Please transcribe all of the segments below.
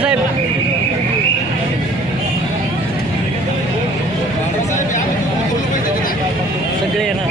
साहेब सगळे आहे ना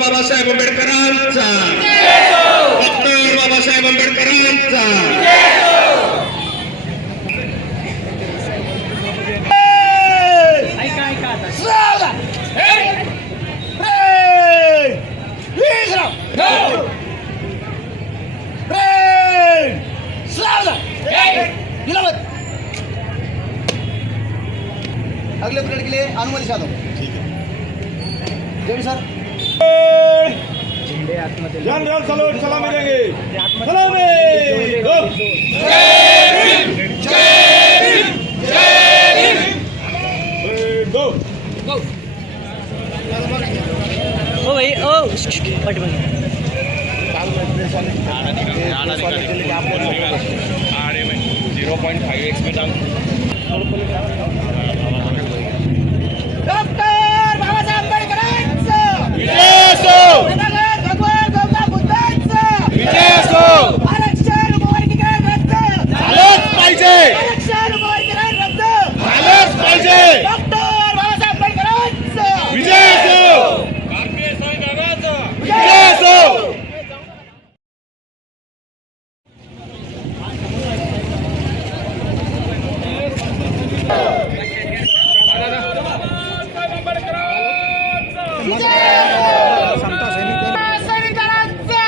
बाबासाहेब आंबेडकरांचा डॉक्टर बाबासाहेब आंबेडकरांचा अगले पीरियड के लिए अनुमति चाहता हूँ। ठीक है जय सर। जनरल सलूट सलामी देंगे। सलामी गो। गो गो ओ भाई ओ पट बंद 0.5x में डाल डॉक्टर बाबासाहेब आंबेडकरांचं विजय असो भगवान गौतम बुद्धांचं विजय असो आरक्षण वर्गीकरण रद्द झालंच पाहिजे आरक्षण वर्गीकरण रद्द झालंच पाहिजे डॉक्टर बाबासाहेब आंबेडकरांचं विजय असो भारतीय संविधानाचा विजय असो संविधानाचा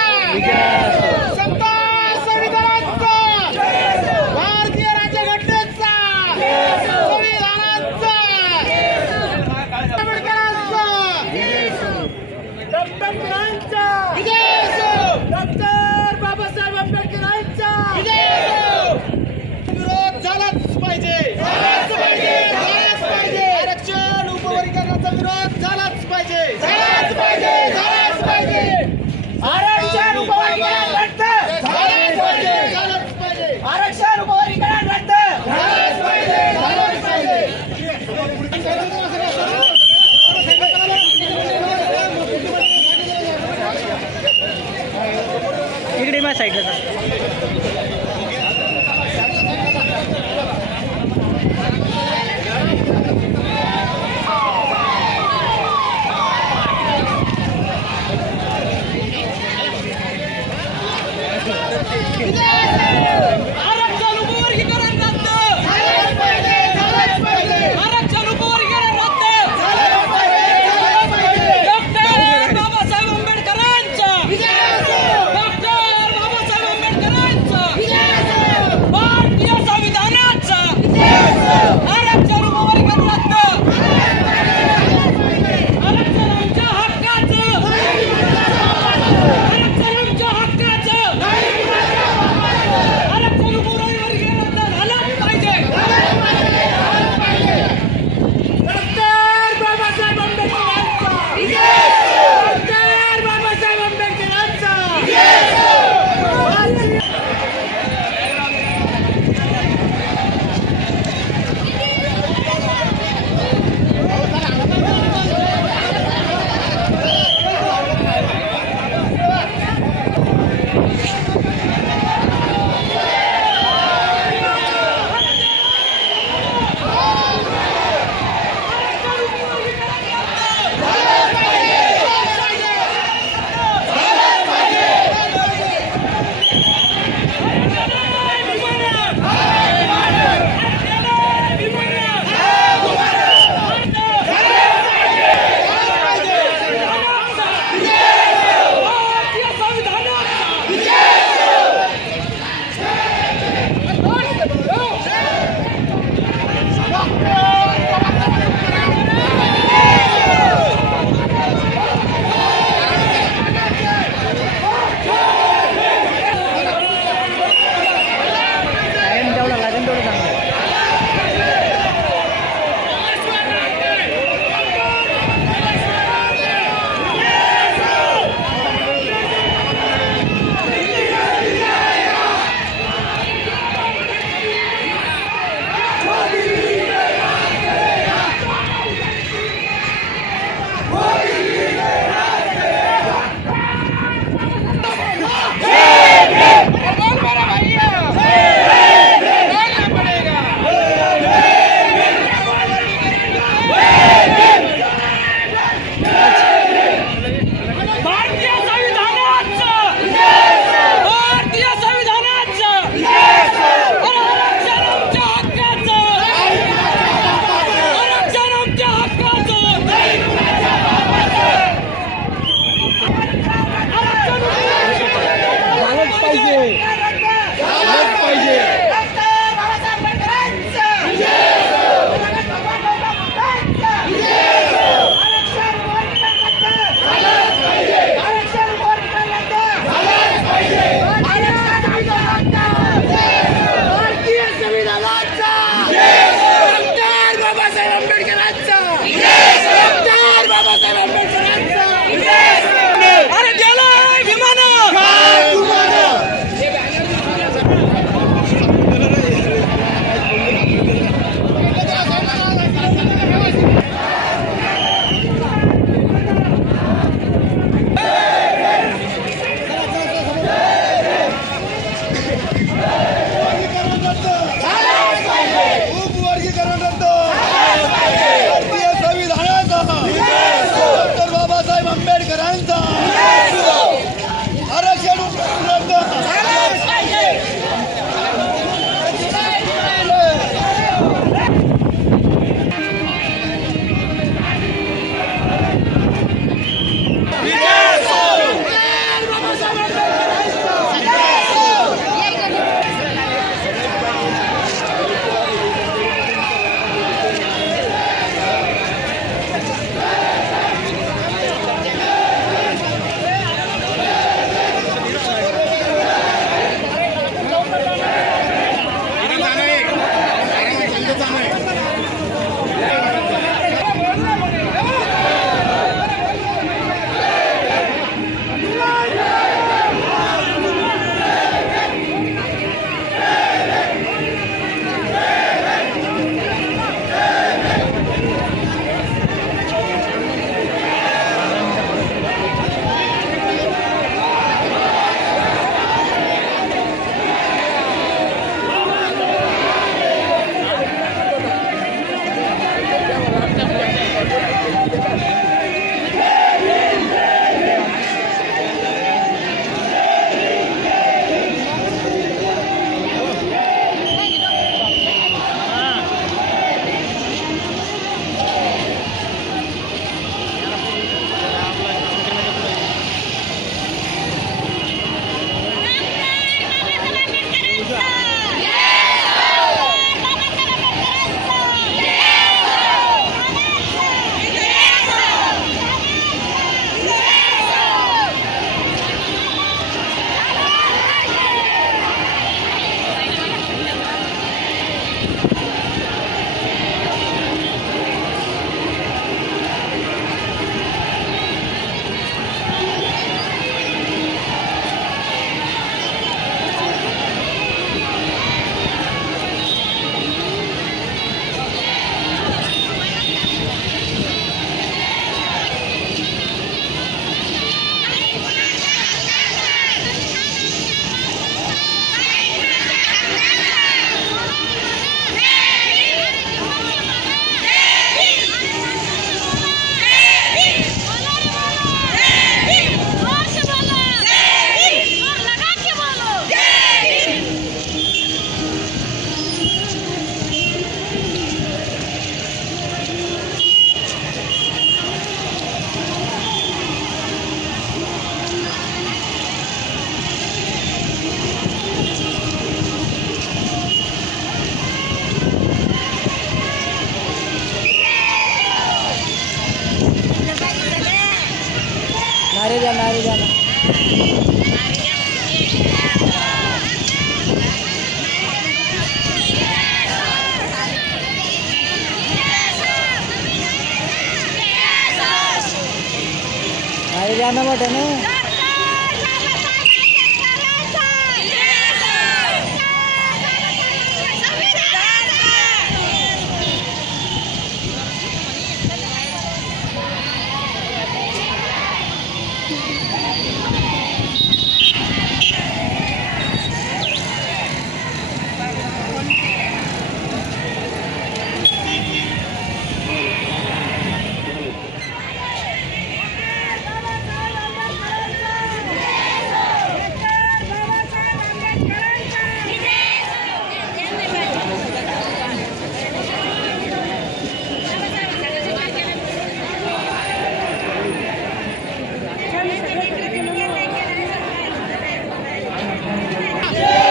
गाणं मोठं ना.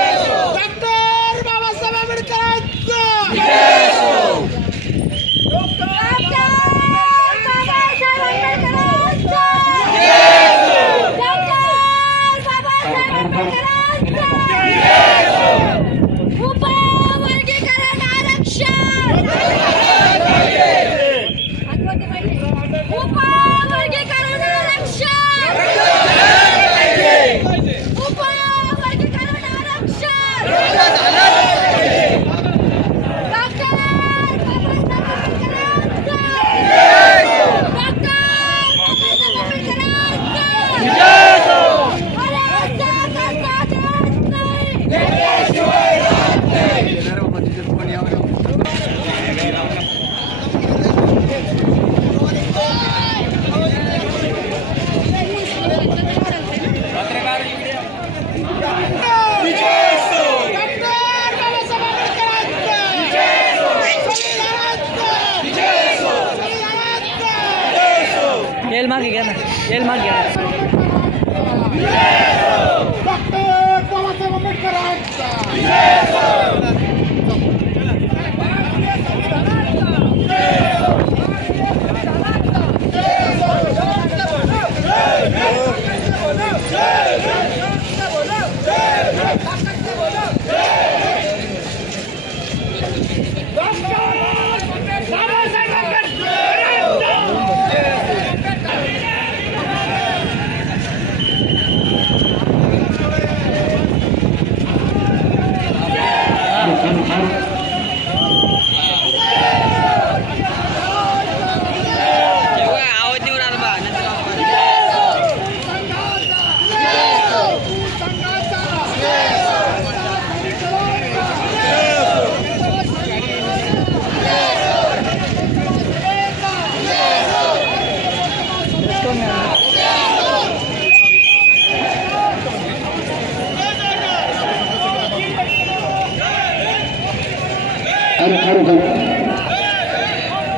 डॉक्टर बाबासाहेब आंबेडकरांचा उपवर्गीकरण आरक्षण उपवर्गीकरण आरक्षण उपवर्गीकरण आरक्षण डॉक्टर बाबासाहेब आंबेडकरांचा डॉक्टर बाबासाहेब आंबेडकरांचा येल मागे घ्या ना. येल मागे घ्या. डॉक्टर बाबासाहेब आंबेडकरांचा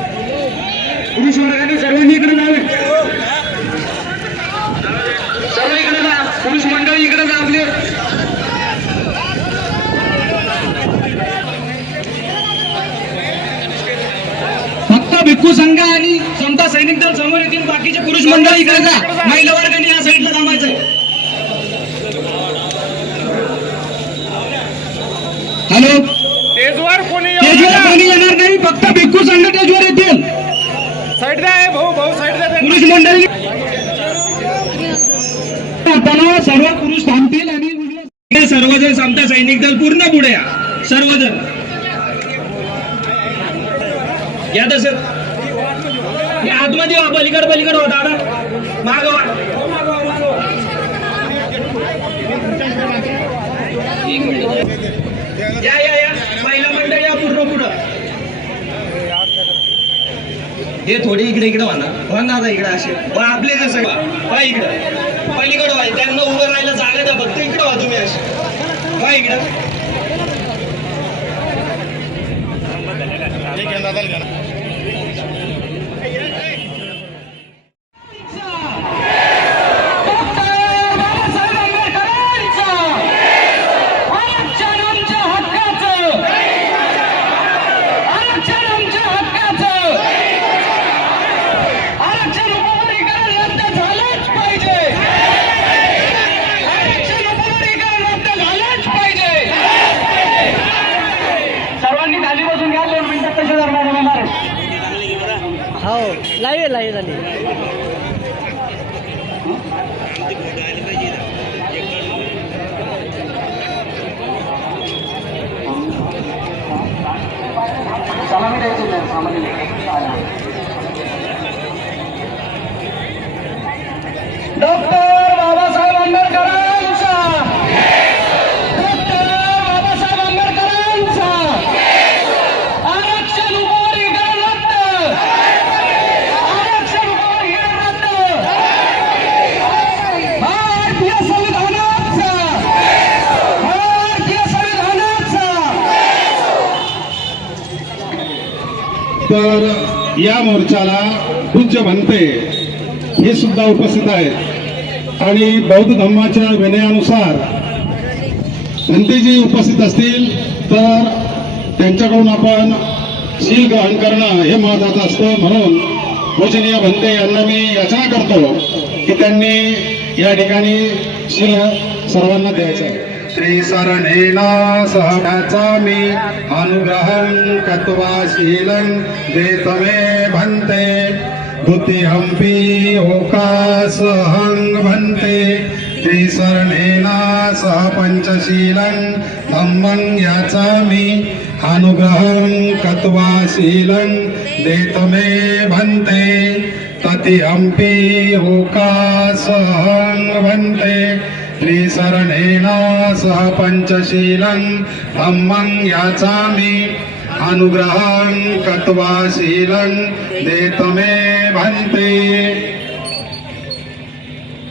पुरुष वर्गाने सर्वांनी इकडे जावे. सर्व इकडे जा. पुरुष मंडळी इकडे जा आपले. फक्त भिक्खू संघ आणि समता सैनिक दल समोर येतील. बाकीचे पुरुष मंडळी इकडे जा. महिला वर्गाने या साईडला थांबायचंय. हॅलो, स्टेजवर कोणी स्टेजवर कोणी येणार नाही. फक्त भिक्खू संघ स्टेजवर येतील. साईड द्या भाऊ भाऊ साईड द्या. पुरुष मंडळी आता सर्व पुरुष थांबतील आणि सर्वजण समता सैनिक दल पूर्ण पुढे या. सर्वजण या. तसं या आतमध्ये पलीकडे होता आता माग या या या. महिला मंडळी या पूर्ण पुढं. हे थोडी इकडे म्हणा इकडे असे आपले जसं पहा इकडं पलीकडं व्हाय. त्यांना उभं राहायला जागा द्या. फक्त इकडं व्हा तुम्ही असे. पहा इकडं. हो लाईव्ह झाली. डॉक्टर बाबासाहेब आंबेडकरांचा, डॉक्टर बाबासाहेब आंबेडकरांचा, आरक्षण उपवर्गीकरण रद्द, आरक्षण उपवर्गीकरण रद्द, भारतीय संविधानाचा, भारतीय संविधानाचा. तर या मोर्चाला पूज्य म्हणते हे सुद्धा उपस्थित आहेत आणि बौद्ध धर्माच्या विनयानुसार भंतेजी उपस्थित असतील तर त्यांच्याकडून आपण शील ग्रहण करणं हे महत्वाचं असतं. म्हणून पूजनीय भंते यांना मी याचना करतो की त्यांनी या ठिकाणी शील सर्वांना द्यायचं आहे. श्री शरणेना सहचा मी अनुग्रहं कत्वा शीलं देतमे भंते द्वितीयंपि ओकासहं भंते श्री शरणेना सह पंचशीलं धम्मं याचामि अनुग्रहं कत्वा शीलं देतमे भंते तृतीयंपि ओकासहं भंते श्री शरणेना सह पंचशीलं धम्मं याचामि अनुग्रहं कत्वा शीलं देतमे भंते.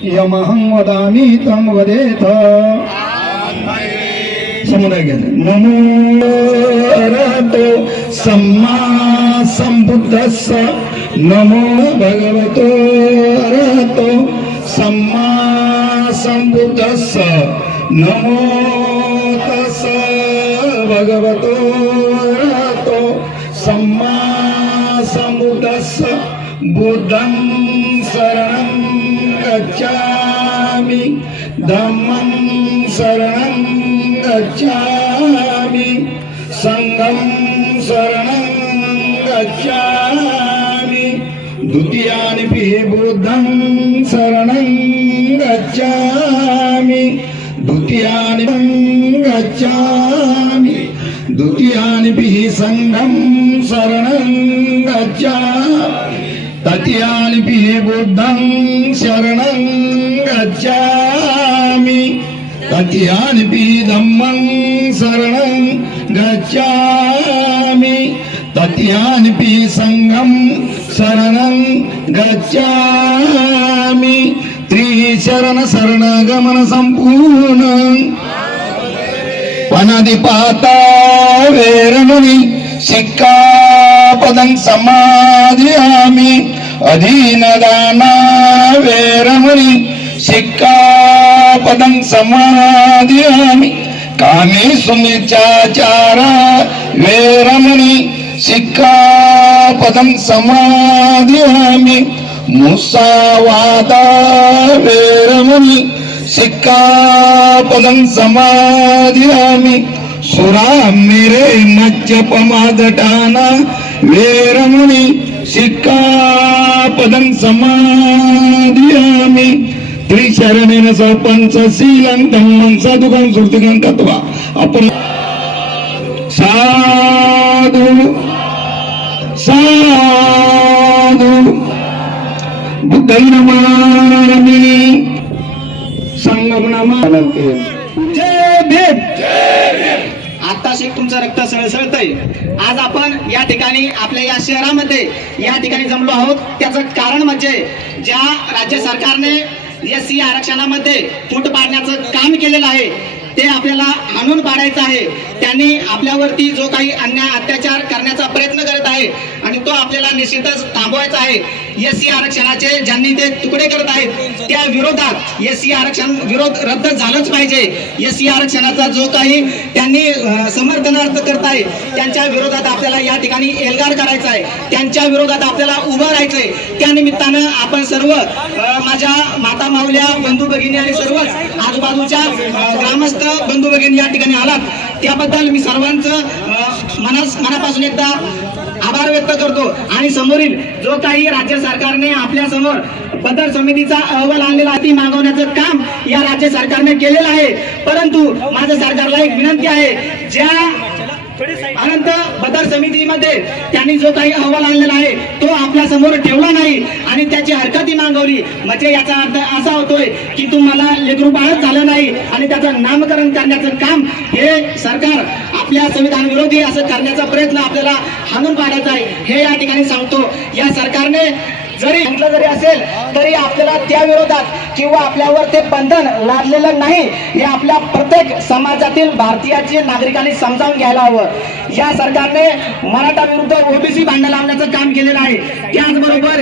यमहं वदामि तं वदेत. समुदाय घ्या. नमो अरहतो सम्मा संबुद्धस्स. नमो भगवतो अरहतो सम्मा संबुद्धस्स. नमो तस्स भगवतो अरहतो सम्मा संबुद्धस्स. बुद्धं शरणं गच्छामि धम्मं शरणं गच्छामि संघं शरणं गच्छामि द्वितीयानिपि बुद्धं शरणं गच्छामि द्वितीयानि गच्छामि द्वितीयानिपि संघं शरणं गच्छामि तृतीयानिपि बुद्धं शरणं गच्छामि तृतीयानिपि धम्मं शरणं गच्छामि तृतीयानिपि संघं शरणं गच्छामि. त्रिशरण शरणगमन संपूर्ण वनदिपाता वेरमणि सिक्कापदं समादयामि. अधीनदाना वेरमणि सिक्कापदं समादयामि. कामेषु मिथ्याचारा वेरमणि सिक्कापदं समादयामि. मुसावादा वेरमणि सिक्कापदं समादयामि. सुरामेरे मज्जपमादटाना वेरमणि सिक्कापदं समादयामि. त्रिशरणेन सह पंचशीलं धम्मं साधुकं सुरतिकं कत्वा. आपण साधु साधु बुद्धं नमामि संघं नमामि. जय भीम. आत्ताच एक तुमचं रक्त सळसळतंय. आज आपण या ठिकाणी आपल्या या शहरामध्ये या ठिकाणी जमलो आहोत. त्याचं कारण म्हणजे ज्या राज्य सरकारने SC आरक्षणामध्ये फूट पाडण्याचं काम केलेलं आहे ते आपल्याला हाणून पाडायचं आहे. त्यांनी आपल्यावरती जो काही अन्याय अत्याचार करण्याचा प्रयत्न करत आहे आणि तो आपल्याला निश्चितच थांबवायचा आहे. SC आरक्षणाचे ज्यांनी ते तुकडे करत आहेत त्या विरोधात SC आरक्षण विरोध रद्द झालंच पाहिजे. SC आरक्षणाचा जो काही त्यांनी समर्थनार्थ करताय त्यांच्या विरोधात आपल्याला या ठिकाणी एल्गार करायचा आहे. त्यांच्या विरोधात आपल्याला उभं राहायचंय. त्या निमित्तानं आपण सर्व माझ्या माता माऊल्या बंधू भगिनी आणि सर्वच आजूबाजूच्या ग्रामस्थ बंधू भगिनी या ठिकाणी आलात त्याबद्दल मी सर्वांचं मनापासून एकदा आभार व्यक्त करतो. आणि समोरील जो काही राज्य सरकारने आपल्या समोर बदर समितीचा अहवाल आणलेला ती मागवण्याचं काम या राज्य सरकारने केलेलं आहे. परंतु माझ्या सरकारला एक विनंती आहे, ज्या अनंत बदर समितीमध्ये त्यांनी जो काही अहवाल आणलेला आहे तो आपल्या समोर ठेवला नाही आणि त्याची हरकती मागवली. म्हणजे याचा अर्थ असा होतोय की तुम्हाला लेकरू बाळच झालं नाही आणि त्याचं नामकरण करण्याचं काम हे सरकार आपल्या संविधान विरोधी असं करण्याचा प्रयत्न आपल्याला हाणून पाडायचा आहे हे या ठिकाणी सांगतो. या सरकारने जरी म्हटलं जरी असेल तरी आपल्याला त्या विरोधात किंवा आपल्यावर ते बंधन लादलेलं नाही हे आपल्या प्रत्येक समाजातील भारतीयाची नागरिकांनी समजावून घ्यायला हवं. या सरकारने मराठा विरुद्ध ओबीसी भांडण लावण्याचं काम केलेलं आहे. त्याचबरोबर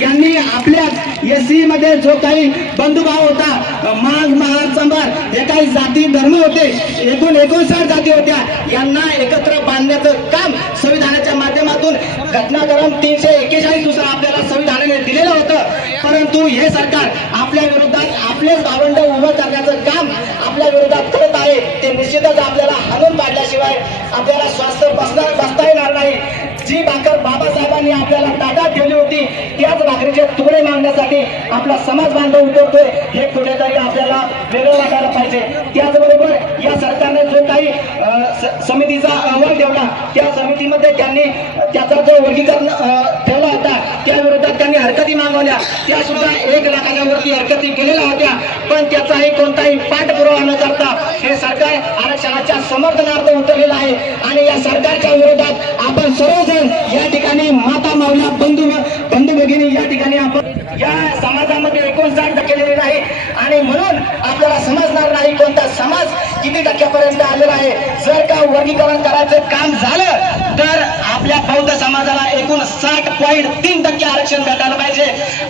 यांनी आपल्या एससी मध्ये जो काही बंधुभाव होता माघ महार संभार हे काही जाती धर्म होते एकूण 59 जाती होत्या यांना एकत्र बांधण्याचं काम संविधानाच्या माध्यमातून घटनाक्रम 341 दुसरा आपल्याला संविधानाने दिलेलं होतं. परंतु हे सरकार आपल्या विरोधात आपलेच भावंड उभं करण्याचं काम आपल्या विरोधात करत आहे. ते निश्चितच आपल्याला हाणून पाडल्याशिवाय आपल्याला स्वास्थ्य बसता येणार नाही. जी भाकर बाबासाहेबांनी आपल्याला ताटात ठेवली होती त्याच भाकरीचे तुकडे मागण्यासाठी आपला समाज बांधव उतरतोय हे कुठेतरी आपल्याला वेगळं वाटायला पाहिजे. त्याचबरोबर या सरकारने जो काही समितीचा अहवाल ठेवला त्या समितीमध्ये त्यांनी त्याचा जो वर्गीकरण ठेवला होता त्या विरोधात त्यांनी हरकती मागवल्या. त्या सुद्धा 1 लाखाच्या वरती हरकती केलेल्या होत्या. पण त्याचाही कोणताही पाठपुरावा न करता हे सरकार आरक्षणाच्या समर्थनार्थ उतरलेलं आहे. आणि या सरकारच्या विरोधात आपण सर्वजण या ठिकाणी माता मावल्या बंधू भगिनी या ठिकाणी आपण या समाजामध्ये 59% केलेले नाही आणि म्हणून आपल्याला समजणार नाही कोणता समाज किती टक्क्यापर्यंत आलेला आहे. जर का वर्गीकरण करायचं काम झालं तर आपल्या बौद्ध समाजाला एकूण 60.3% आरक्षण भेटायला पाहिजे.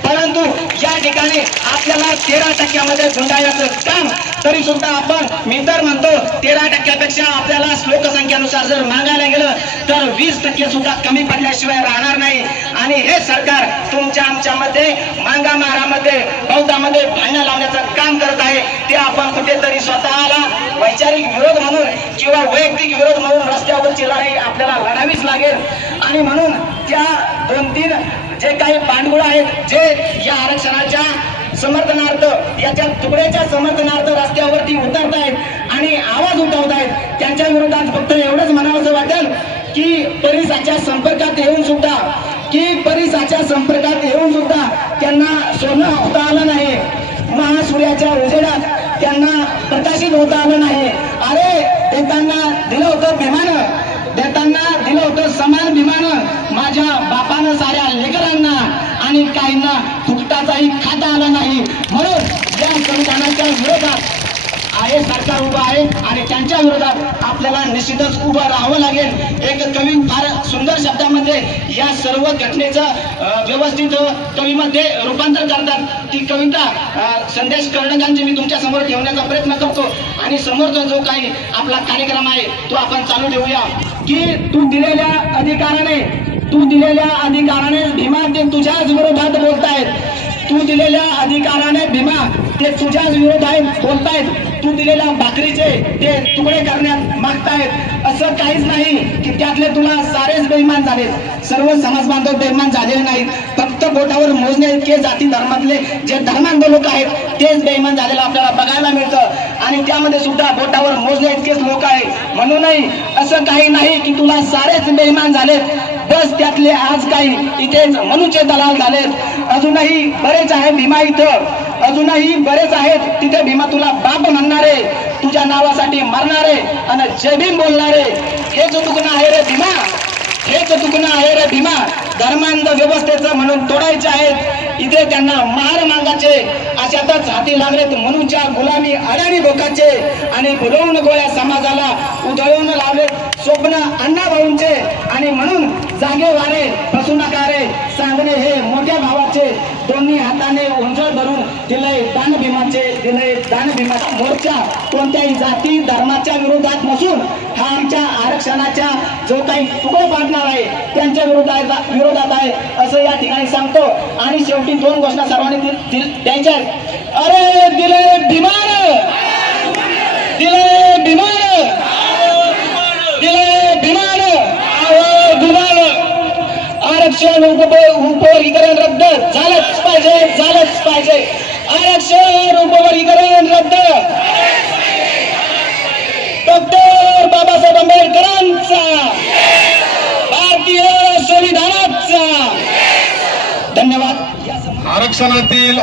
परंतु या ठिकाणी आपल्याला 13% गुंडाळण्याचं काम तरी सुद्धा आपण मी तर म्हणतो 13% आपल्याला लोकसंख्येनुसार जर मागायला गेलं तर 20% सुद्धा कमी पडल्याशिवाय राहणार नाही. आणि हे सरकार तुमच्या आमच्यामध्ये मांगा मारामध्ये बौद्धामध्ये भांडण लावण्याचं काम करत आहे. ते आपण कुठेतरी स्वतःला वैचारिक विरोध म्हणून किंवा वैयक्तिक विरोध म्हणून रस्त्यावरची लढाई आपल्याला लढावीच लागेल. आणि म्हणून त्या 2-3 जे काही पांडुळ आहेत जे या आरक्षणाच्या समर्थनार्थ याच्या तुकड्याच्या समर्थनार्थ रस्त्यावरती उतरत आहेत आणि आवाज उठवत आहेत त्यांच्या विरोधात फक्त एवढंच म्हणावंसं वाटेल की परिसाच्या संपर्कात येऊन सुद्धा त्यांना सोनं होता आलं नाही. महासूर्याच्या उजेडात त्यांना प्रकाशित होता आलं नाही. अरे देताना दिलं होतं समान विमानं माझ्या बापानं साऱ्या लेकरांना आणि काहींना फुकटाचाही खाता आला नाही. म्हणून या संविधानाच्या विरोधात आहे सरकार उभं आहे आणि त्यांच्या विरोधात आपल्याला निश्चितच उभं राहावं लागेल. एक कवी फार सुंदर शब्दामध्ये या सर्व घटनेचं व्यवस्थित कवीमध्ये रूपांतर करतात. ती कविता संदेश कर्णकांची मी तुमच्या समोर ठेवण्याचा प्रयत्न करतो आणि समोरचा जो काही आपला कार्यक्रम आहे तो आपण चालू ठेवूया. की तू दिलेल्या अधिकाराने भीमा ते तुझ्याच विरोधात बोलतायत. तू दिलेल्या अधिकाराने भीमा ते तुझ्याच विरोधात बोलतायत. तू दिलेल्या भाकरीचे ते तुकडे करण्यात मागतायत. असं काहीच नाही की त्यातले तुला सारेच बेईमान झालेत. सर्व समाज बांधव बेईमान झालेले नाहीत. फक्त बोटावर मोजणे इतके जाती धर्मातले जे धर्मांध लोक आहेत तेच बेईमान झालेलं आपल्याला बघायला मिळतं. आणि त्यामध्ये सुद्धा बोटावर मोजणे इतकेच लोक आहेत. म्हणूनही असं काही नाही की तुला सारेच बेईमान झालेत. बस त्यातले आज काही इथेच मनुष्य दलाल झालेत. अजूनही बरेच आहे भीमा इथं. अजूनही बरेच आहेत तिथे भीमा तुला बाप म्हणणारे तुझ्या नावासाठी मरणारे आणि जय भीम बोलणारे. हेच दुखणं आहे रे भीमा. धर्मांध व्यवस्थेचं म्हणून तोडायचे आहेत. इथे त्यांना महार मागाचे अशातच हाती लागलेत म्हणूनच्या गुलामी अडाणी भोकाचे आणि भुलवून गोळ्या समाजाला उधळून लावलेत स्वप्न अण्णा भाऊंचे. आणि म्हणून जागे वारे फसू नका रे सांगणे हे मोठ्या भावाचे. दोन्ही हाताने उंजळ धरून दिलंय दान भीमाचे मोर्चा कोणत्याही जाती धर्माच्या विरोधात नसून हा आमच्या आरक्षणाच्या जो काही तुकडे पाडणार आहे त्यांच्या विरोधात आहे असं या ठिकाणी सांगतो. आणि शेवटी 2 घोषणा सर्वांनी द्यायच्या आहेत. अरे दिले भीमान आरक्षण उपवर्गीकरण रद्द झालंच पाहिजे. आरक्षण उपवर्गीकरण रद्द. डॉक्टर बाबासाहेब आंबेडकरांचा आरक्षणातील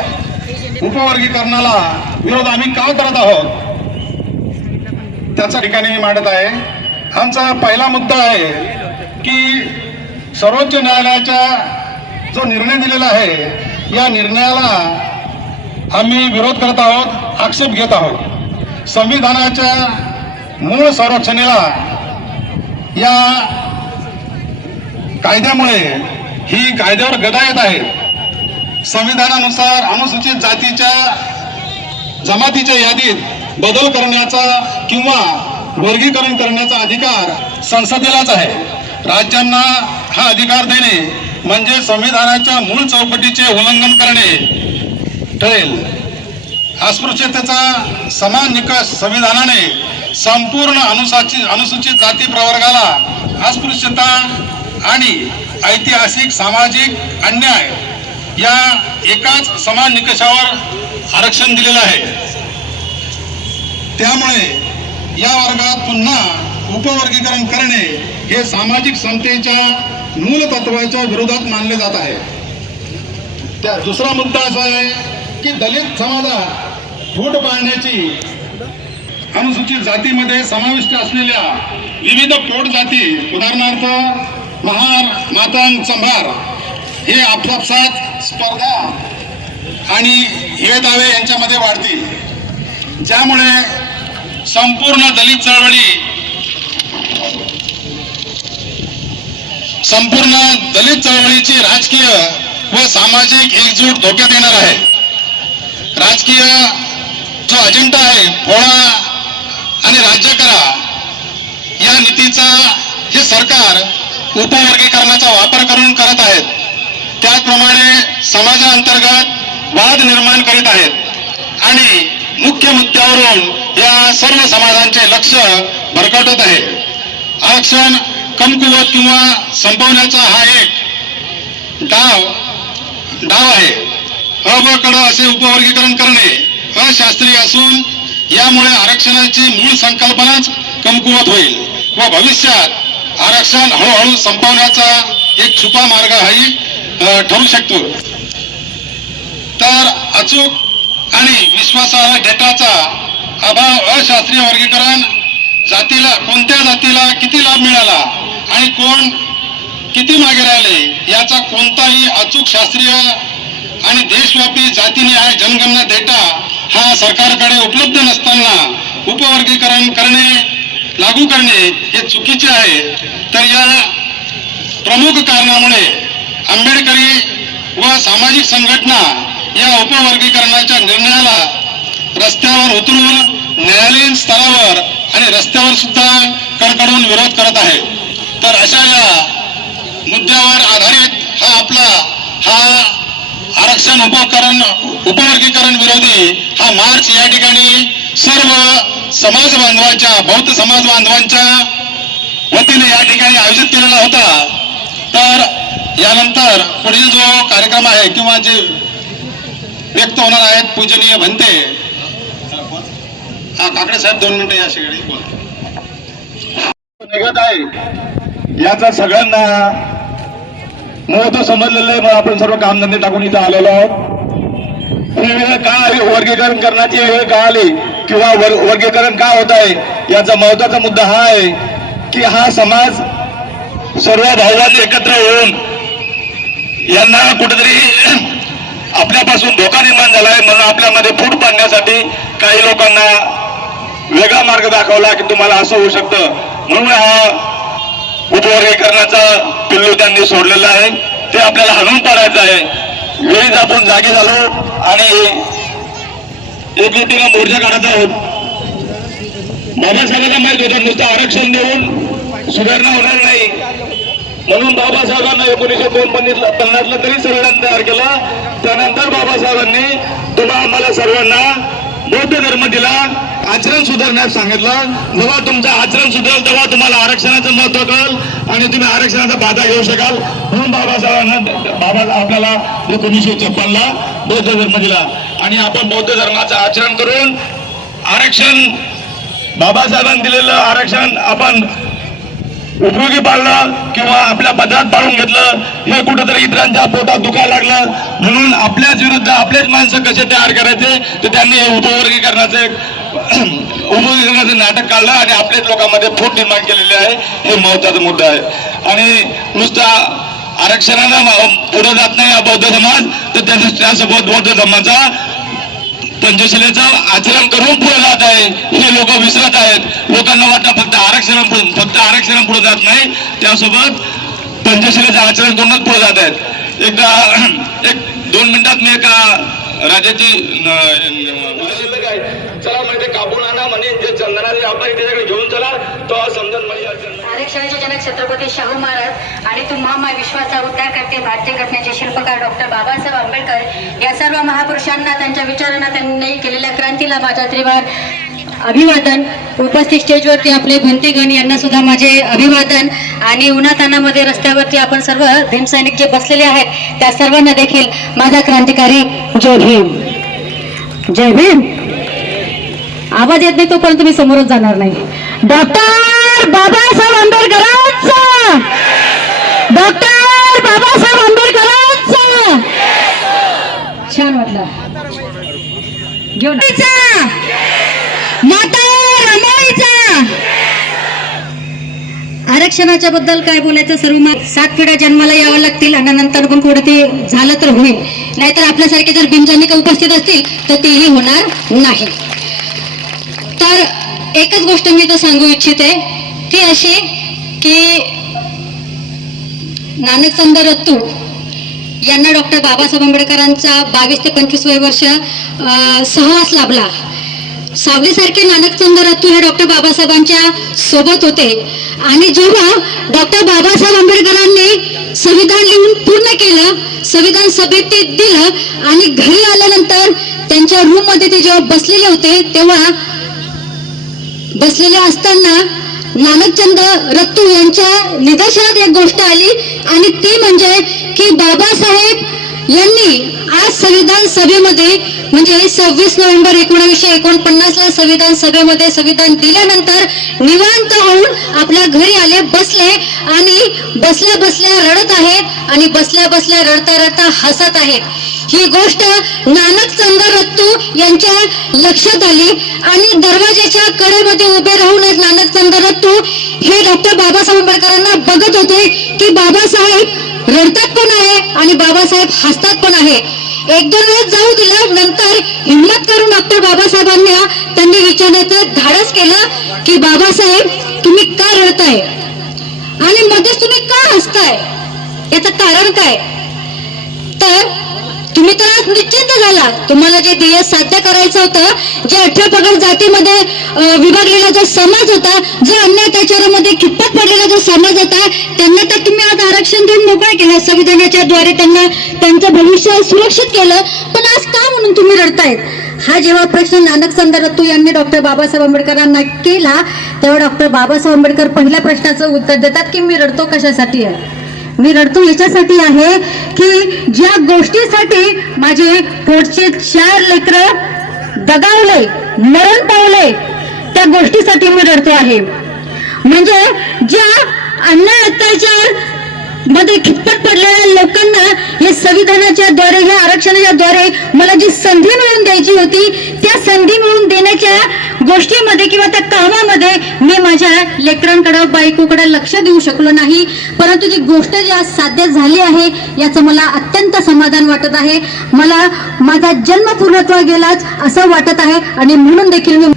उपवर्गीकरणाला विरोध आम्ही का करत आहोत त्याच्या ठिकाणी मांडत आहे. आमचा पहिला मुद्दा आहे की सर्वोच्च न्यायालयाचा जो निर्णय दिलेला आहे या निर्णयाला आम्ही विरोध करत आहोत, आक्षेप घेत आहोत. संविधानाच्या मूळ संरक्षणाला या कायद्यामुळे ही कायद्यावर गदा येत आहे. संविधानानुसार अनुसूचित जातीच्या जमातीच्या यादीत बदल करण्याचा किंवा वर्गीकरण करण्याचा अधिकार संसदेलाच आहे. राज्यांना हा अधिकार देणे म्हणजे संविधानाच्या मूळ चौकटीचे उल्लंघन करणे ठरेल. अस्पृश्यतेचा समान निकष संविधानाने संपूर्ण अनुसूचित जाती प्रवर्गाला अस्पृश्यता आणि ऐतिहासिक सामाजिक अन्याय या एकाच समान निकषावर आरक्षण दिलेलं आहे. त्यामुळे या वर्गात पुन्हा उपवर्गीकरण करणे हे सामाजिक समतेच्या मूल तत्वाच्या विरोधात मानले जात आहे. दुसरा मुद्दा असा आहे की दलित समाजात फूट पाळण्याची अनुसूचित जातीमध्ये समाविष्ट असलेल्या विविध पोट जाती उदाहरणार्थ महार, मातंग, चंभार हे आपापसात स्पर्धा आणि हे दावे यांच्यामध्ये वाढतील, ज्यामुळे संपूर्ण दलित चळवळीची राजकीय व सामाजिक एकजूट धोक्यात येणार आहे. राजकीय जो अजेंडा आहे फोडा आणि राज्य करा या नीतीचा हे सरकार उपवर्गीकरणाचा वापर करून करत आहेत. त्याचप्रमाणे समाजाअंतर्गत वाद निर्माण करीत आहेत आणि मुख्य मुद्द्यावरून या सर्व समाजांचे लक्ष भरकटत आहे. आरक्षण कमकुवत किंवा संपवण्याचा हा एक डाव आहे. अ ब कडं असे उपवर्गीकरण करणे अशास्त्रीय असून यामुळे आरक्षणाची मूळ संकल्पनाच कमकुवत होईल व भविष्यात आरक्षण हळूहळू संपवण्याचा एक छुपा मार्गही ठरू शकतो. तर अचूक आणि विश्वासार्ह डेटाचा अभाव, अशास्त्रीय वर्गीकरण, कोणत्या जातीला किती लाभ मिळाला आणि कोण किती मागे राहिले याचा कोणताही अचूक शास्त्रीय आणि देशव्यापी जातीनिहाय जनगणना डेटा हा सरकारकडे उपलब्ध नसताना उपवर्गीकरण लागू करणे हे चुकीचे आहे. तर या प्रमुख कारणामुळे आंबेडकरी व सामाजिक संघटना या उपवर्गीकरणाच्या निर्णयाला रस्त्यावर उतरून न्यायालयीन स्तरावर आणि रस्त्यावर सुद्धा कडकडून विरोध करत आहे. तर अशा या मुद्द्यावर आधारित हा आरक्षण उपवर्गीकरण विरोधी हा मार्च या ठिकाणी सर्व समाज बांधवांच्या बौद्ध समाज बांधवांच्या वतीने या ठिकाणी आयोजित केलेला होता. तर यानंतर पुढील जो कार्यक्रम आहे किंवा जे व्यक्त होणार आहेत पूजनीय भंते काकडे साहेब 2 मिनिटं या शेगडी निघत आहे याचा सगळ्यांना महत्व समजलेलं आहे. मग आपण सर्व कामधंदे टाकून इथं आलेलो आहोत. ही वेळ का आली, वर्गीकरण करण्याची वेळ का आली किंवा वर्गीकरण का होत आहे याचा महत्वाचा मुद्दा हा आहे की हा समाज सर्व भावांनी एकत्र येऊन यांना कुठेतरी आपल्यापासून धोका निर्माण झाला आहे म्हणून आपल्यामध्ये फूट पाडण्यासाठी काही लोकांना वेगळा मार्ग दाखवला की तुम्हाला असं होऊ शकतं म्हणून हा उपवर्गीकरणाचा पिल्लू त्यांनी सोडलेला आहे. ते आपल्याला हाणून पाडायचं आहे. वेळीच आपण जागे झालो आणि एकजुटीने मोर्चा काढत आहोत. बाबासाहेबांना माहित होतं नुसतं आरक्षण देऊन सुधारणा होणार नाही म्हणून बाबासाहेबांना 1949ला तरी संविधान तयार केलं. त्यानंतर बाबासाहेबांनी तुम्हा आम्हाला सर्वांना बौद्ध धर्म दिला, आचरण सुधारण्यास सांगितलं. जेव्हा तुमचं आचरण सुधारेल तेव्हा तुम्हाला आरक्षणाचं महत्व कळेल आणि तुम्ही आरक्षणाचा फायदा घेऊ शकाल. म्हणून बाबासाहेबांना आपल्याला 1956ला बौद्ध धर्म दिला आणि आपण बौद्ध धर्माचं आचरण करून आरक्षण बाबासाहेबांनी दिलेलं आरक्षण आपण उपयोगी पाळलं किंवा आपल्या पदरात पाळून घेतलं, हे कुठंतरी इतरांच्या पोटात दुखायला लागलं. म्हणून आपल्याच विरुद्ध आपलेच माणसं कसे तयार करायचे तर त्यांनी हे उपवर्गीकरणाचं नाटक काढलं आणि आपल्याच लोकांमध्ये फूट निर्माण केलेली आहे. हे महत्वाचा मुद्दा आहे. आणि नुसता आरक्षणाला पुढे जात नाही हा बौद्ध समाज, तर त्यासोबत बौद्ध धर्माचा पंचशिलेचं आचरण करून पुढे जात आहे. हे लोक विसरत आहेत. लोकांना वाटतं फक्त आरक्षण पुढे जात नाही, त्यासोबत पंचशिलेचं आचरण करूनच पुढे जात आहेत. एकदा 1-2 मिनिटात मी एका राजाची चला म्हणजे कापून आणा म्हणे जे चंदनाचे व्यापारी त्याच्याकडे घेऊन चला तो समजून म्हणजे आरक्षणाचे जनक छत्रपती शाहू महाराज आणि तुम्हा विश्वाचा उद्धार करते भारतीय घटनेचे शिल्पकार डॉक्टर बाबासाहेब आंबेडकर या सर्व महापुरुषांना त्यांच्या विचारांना त्यांनी केलेल्या क्रांतीला माझा त्रिवार अभिवादन. उपस्थित स्टेजवरती आपले भंतेगण यांना सुद्धा माझे अभिवादन. आणि उन्हातानामध्ये रस्त्यावरती आपण सर्व भीमसैनिक जे बसलेले आहेत त्या सर्वांना देखील माझा क्रांतिकारी जय भीम. जय भीम. आवाज येत नाही तोपर्यंत मी समोरच जाणार नाही. डॉक्टर बाबासाहेब आंबेडकरांचा, डॉक्टर बाबासाहेब आंबेडकरांचा. छान वाटलं. घेऊन माता रमाईचा. आरक्षणाच्या बद्दल काय बोलायचं, सर्व 7 पिढ्या जन्माला यावं लागतील आणि नंतर पण कुठे ते झालं तर होईल, नाहीतर आपल्यासारखे जर भीमसैनिक उपस्थित असतील तर तेही होणार नाही. तर एकच गोष्ट मी तर सांगू इच्छिते ती अशी की नानकचंद रत्तू यांना डॉक्टर बाबासाहेब आंबेडकरांचा 22 ते 25 वर्ष सहवास लाभला. सावलीसारखे नानकचंद रत्तू हे डॉक्टर बाबासाहेबांच्या सोबत होते. आणि जेव्हा डॉक्टर बाबासाहेब आंबेडकरांनी संविधान लिहून पूर्ण केलं, संविधान सभेत ते दिलं आणि घरी आल्यानंतर त्यांच्या रूम मध्ये ते जेव्हा बसलेले होते तेव्हा बसलेले असताना नानकचंद रत्तू यांच्या निदर्शनात एक गोष्ट आली आणि ती म्हणजे की बाबासाहेब यांनी आज संविधान सभेमध्ये म्हणजे 26 नोव्हेंबर 1949 ला संविधान सभेमध्ये संविधान दिल्यानंतर निवांत होऊन आपल्या घरी आले, बसले आणि बसल्या बसल्या रडत आहेत आणि बसल्या बसल्या रडता रडता हसत आहेत. ही गोष्ट नानकचंद रत्तू यांच्या लक्षात आली आणि दरवाजाच्या कडेमध्ये उभे राहून नानकचंद रत्तू हे डॉक्टर बाबासाहेब आंबेडकरांना बघत होते की बाबासाहेब रडतात पण आहे आणि बाबासाहेब हसतात पण आहे. 1-2 वेळेस जाऊ दिलं, नंतर हिम्मत करून डॉक्टर बाबासाहेबांना त्यांनी विचारण्याचं धाडस केलं की बाबासाहेब तुम्ही का रडताय आणि मध्येच तुम्ही का हसताय, याचं कारण काय. तर तुम्ही तर आज निश्चिंत झाला, तुम्हाला जे ध्येय साध्य करायचं होतं, जे 18 पगड जातीमध्ये विभागलेला जो समाज होता, जो अन्याय अत्याचारामध्ये खिप्पत पडलेला जो समाज होता, त्यांना तर तुम्ही आज आरक्षण देऊन मोकळं केलं, संविधानाच्या द्वारे त्यांना त्यांचं भविष्य सुरक्षित केलं, पण आज का म्हणून तुम्ही रडतायत. हा जेव्हा प्रश्न नानकचंद रत्तू यांनी डॉक्टर बाबासाहेब आंबेडकरांना केला तेव्हा डॉक्टर बाबासाहेब आंबेडकर पहिल्या प्रश्नाचं उत्तर देतात की मी रडतो कशासाठी आहे. मी रडतो याच्यासाठी आहे की ज्या गोष्टीसाठी माझे पोटचे 4 लेकरं दगावले, मरण पावले, त्या गोष्टीसाठी मी रडतो आहे. म्हणजे ज्या अन्याय अत्याचार मध्ये खिप्पत पडलेल्या लोकांना हे संविधानाच्या द्वारे, या आरक्षणाच्या द्वारे मला जी संधी मिळवून द्यायची होती त्या संधी मिळवून देण्याच्या गोष्टीमध्ये किंवा त्या कामामध्ये मी माझ्या लेकरांकडे, बायकोकडे लक्ष देऊ शकलो नाही. परंतु जी गोष्ट जी आज साध्य झाली आहे याचं मला अत्यंत समाधान वाटत आहे. मला माझा जन्म पूर्णत्व गेलाच असं वाटत आहे. आणि म्हणून देखील मी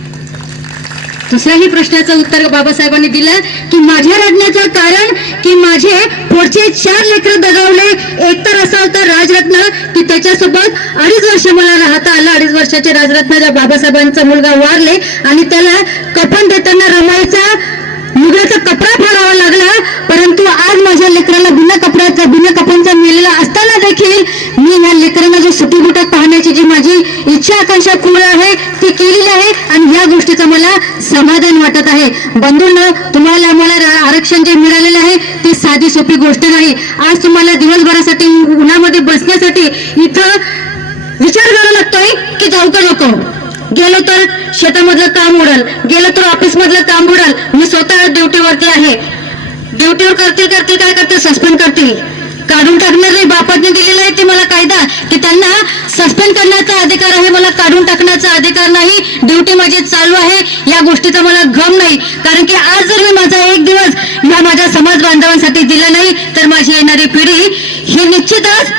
दुसऱ्याही प्रश्नाचं उत्तर बाबासाहेबांनी दिलं की माझ्या रडण्याचं कारण की माझे पुढचे 4 लेकरं दगावले. एक तर असा होता राजरत्न की त्याच्यासोबत 2.5 वर्ष मला राहता आलं. 2.5 वर्षाचे राजरत्न ज्या बाबासाहेबांचा मुलगा वारले आणि त्याला कफन देताना रमाईचा मुलाचा कपडा फाडावा लागला. परंतु आज माझ्या लेकराला बिना कपड्याचा मेलेला असताना देखील मी या लेकरांना जो सुटीबुटात पाहण्याची जी माझी इच्छा आकांक्षा पूर्ण आहे ती केलेली आहे आणि या गोष्टीचं मला समाधान वाटत आहे. बंधूंनो, तुम्हाला आम्हाला आरक्षण जे मिळालेलं आहे ती साधी सोपी गोष्ट नाही. आज तुम्हाला दिवसभरासाठी उन्हामध्ये बसण्यासाठी इथं विचार करावा लागतोय की जाऊ का नको. गेलो तर शेतामधलं काम उडल, गेलो तर ऑफिस मधलं काम उडल. मी स्वतः ड्युटीवरती आहे. ड्युटीवर करतील काय करतील, सस्पेंड करतील. काढून टाकणार नाही. बापाने दिलेला आहे ते मला कायदा, की त्यांना सस्पेंड करण्याचा अधिकार आहे, मला काढून टाकण्याचा अधिकार नाही. ड्युटी माझी चालू आहे, या गोष्टीचा मला गम नाही. कारण की आज जर मी माझा एक दिवस माझ्या समाज बांधवांसाठी दिला नाही तर माझी येणारी पिढी ही निश्चितच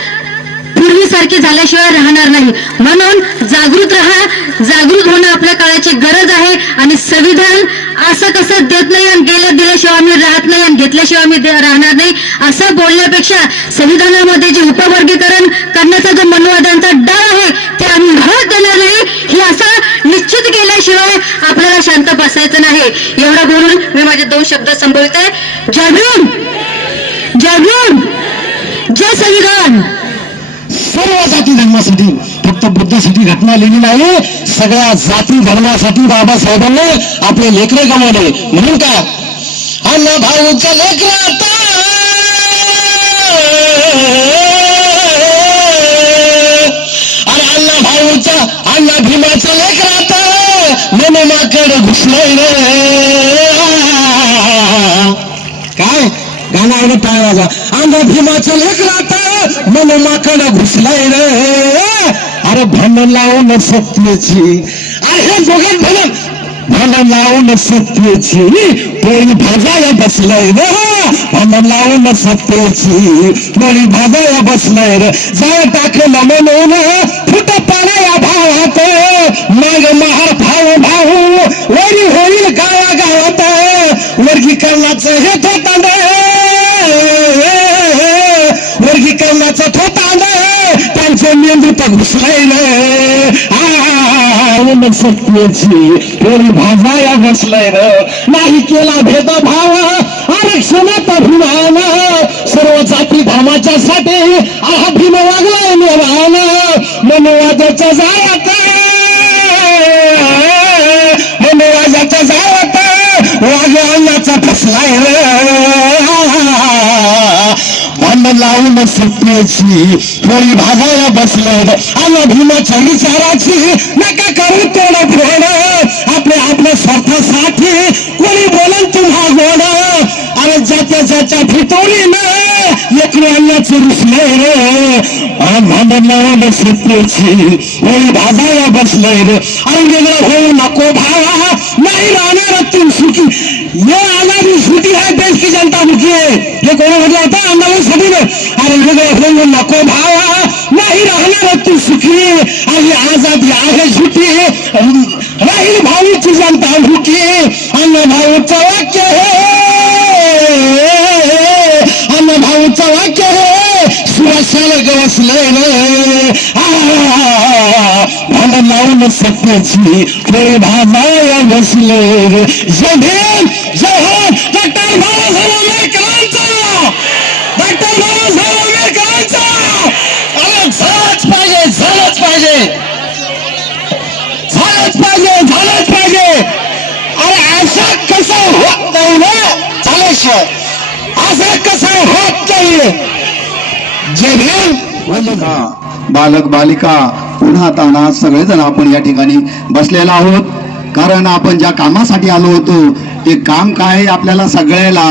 पूर्वीसारखी झाल्याशिवाय राहणार नाही. म्हणून जागृत राहा. जागृत होणं आपल्या काळाची गरज आहे. आणि संविधान असं कसं देत नाही आणि दिल्याशिवाय आम्ही राहत नाही आणि घेतल्याशिवाय आम्ही राहणार नाही असं बोलण्यापेक्षा संविधानामध्ये जे उपवर्गीकरण करण्याचा जो मनवादांचा डाव आहे ते आम्ही होत देणार नाही, हे असं निश्चित केल्याशिवाय आपल्याला शांत बसायचं नाही. एवढं बोलून मी माझे 2 शब्द संबोधते. जय भीम, जय भीम, जय संविधान. सर्व जाती धर्मासाठी, फक्त बुद्धासाठी घटना लिहिली नाही, सगळ्या जाती धर्मासाठी बाबासाहेबांनी आपले लेकरे गमावले. म्हणून का अण्णा भाऊच्या लेकरात आणि अण्णा भीमाच्या लेकरात मनमाकडे घुसलंय रे. काय गाणं आहे टाळाचा. अण्णा भीमाच्या लेकरात मनमाकडे घुसलाय रे. अरे भांडण लावून सत्तेची, अरे दोघात भांडण लावून सत्तेची पोळी भाजाया बसलाय रे. भांडण लावून सत्तेची पोळी भाजाया बसलाय रे. जाय टाकलं म्हणून फुट पाण्या भावात, मग महार भाऊ वरी होईल गावागावात. वर्गीकरणाचं हे थोतांड, वर्गीकरणाचा थोतांड त्यांचे मेंदूत घुसलाय रे. सत्तेची पोळी भाजाया बसलाय रे. नाही केला भेदभाव आरक्षणात अभिमान, सर्व जाती धर्माच्या साठी हा भीम वागलाय मेवान. मनोवाजाच्या जाळ्यात, मनोवाजाच्या जाळ्यात वाघ अन्नाचा फसलाय रे. भांडण लावून सत्तेची पोळी भाजाया बसलाय. अण्णा भीमाच्या विचाराची नका करू तोड फोड, आपल्या स्वार्थासाठी कोणी बोलन तुम्हा गोड. अरे ज्याच्या फितोरीनं लेकरू अन्नाचं रुसलंय रे. भांडण लावून सत्तेची पोळी भाजाया बसलाय रे. अरे वेगळं होऊ नको भावा, नाही राहणार तू सुखी. ये आजादी सुखी है, देश की जनता मुखी है. ये कोण म्हटलं होता आंदोलन सभेनं. अरे वेगळं होऊ नको भावा, नाही राहणार तू सुखी. आणि आजादी आहे सुखी, राहील भाऊची जनता मुखी. अण्णा भाऊचं वाक्य हे, अण्णा भाऊचं वाक्य हे सुरक्षाला गवसलंय रे. भांडण लावून सत्तेची पोळी भाजाया बसलंय रे. जय भीम, जय हो. डॉक्टर बाबासाहेब आंबेडकरांचा, डॉक्टर बाबासाहेब आंबेडकरांचा. अरे झालंच पाहिजे, झालंच पाहिजे, झालंच पाहिजे, झालंच पाहिजे. अरे असं कसं होत नाही ना झाल्याशिवाय, असं कसं होत नाही. जय भीम. बालक बालिका पुन्हा ताना सगळेजण आपण या ठिकाणी बसलेलो आहोत. कारण आपण ज्या कामासाठी आलो होतो ते काम काय आपल्याला सगळ्याला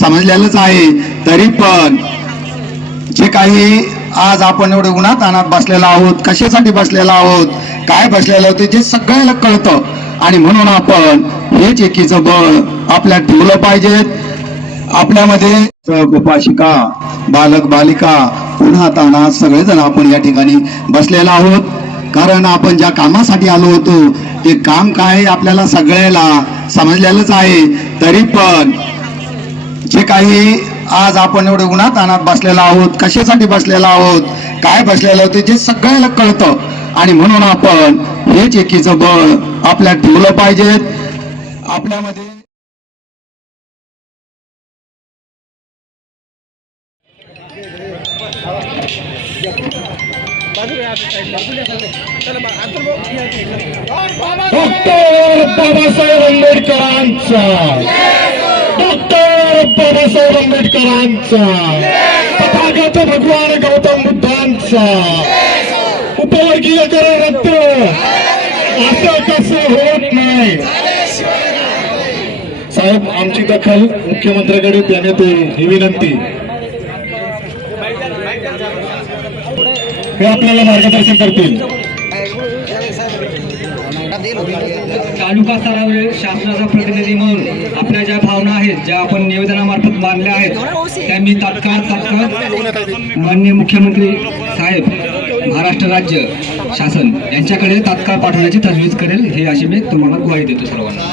समजलेलंच आहे. तरी पण जे काही आज आपण एवढे उन्हात अनात बसलेलो आहोत, कशासाठी बसलेलो आहोत, काय बसलेलो आहोत ते सगळ्याला कळतं. आणि म्हणून आपण हेच एकीचं बळ आपल्यात ठेवलं पाहिजे. आपल्यामध्ये उपाशिका, बालक बालिका पुन्हा ताना सगळेजण आपण या ठिकाणी बसलेलो आहोत. कारण आपण ज्या कामासाठी आलो होतो ते काम काय आपल्याला सगळ्याला समजलेलंच आहे. तरी पण जे काही आज आपण एवढे उन्हात अनात बसलेलो आहोत, कशासाठी बसलेलो आहोत, काय बसलेलो आहोत ते सगळ्याला कळतं. आणि म्हणून आपण हेच एकीचं बळ आपल्यात ठेवलं पाहिजे. आपल्यामध्ये डॉक्टर बाबासाहेब आंबेडकरांचा, डॉक्टर बाबासाहेब आंबेडकरांचा, तथागत भगवान गौतम बुद्धांचा. उपवर्गीयकरण रद्द, असं कसं होत नाही. साहेब आमची दखल मुख्यमंत्र्याकडे देण्यात येईल ही विनंती. हे आपल्याला मार्गदर्शन करतील. तालुका स्तरावर शासनाचा प्रतिनिधी म्हणून आपल्या ज्या भावना आहेत, ज्या आपण निवेदनामार्फत मांडल्या आहेत, त्या मी तात्काळ माननीय मुख्यमंत्री साहेब, महाराष्ट्र राज्य शासन यांच्याकडे तात्काळ पाठवण्याची तजवीज करेल, हे अशी मी तुम्हाला ग्वाही देतो सर्वांना.